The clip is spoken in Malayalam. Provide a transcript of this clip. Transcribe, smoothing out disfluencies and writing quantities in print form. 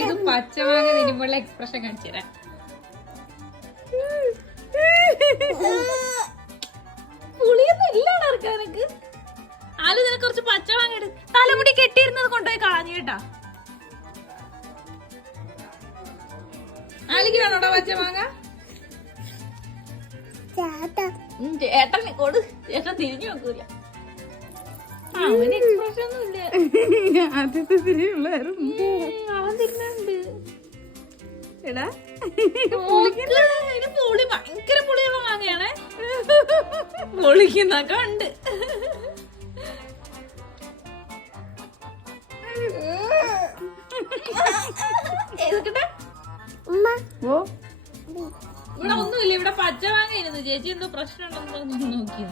ഇത് പച്ചമാങ്ങ തിന്നുമ്പോഴുള്ള എക്സ്പ്രഷൻ കാണിച്ചു തരാം. പുളിയൊന്നും ഇല്ലാണ്ട് ഇറക്കാനക്ക്. ആല് നിനക്ക് കുറച്ച് പച്ചമാങ്ങ എടു. തലമുടി കെട്ടിയിരുന്നത് കൊണ്ടുപോയി കളഞ്ഞു കേട്ടാ. ആലിക്ക് വേണോടാ പച്ചമാങ്ങ? ചേട്ടന് കൊടു. ചേട്ടൻ തിരിഞ്ഞു നോക്കൂല. അവന് എക്സ്പ്രഷൻ ഒന്നും ഇല്ല. ആദ്യത്തെ തിരിയുള്ളായിരുന്നു. അവൻ തിന്നുണ്ട്. എടാ പുളി ഭയങ്കര പുളിയുള്ള മാങ്ങയാണേ. പൊളിക്കുന്നൊക്കെ ഉണ്ട്. ഇവിടെ ഒന്നുമില്ല. ഇവിടെ പച്ചമാങ്ങ ഇരുന്നു. ചേച്ചി എന്തോ പ്രശ്നം ഉണ്ടെന്ന് നോക്കിയോ?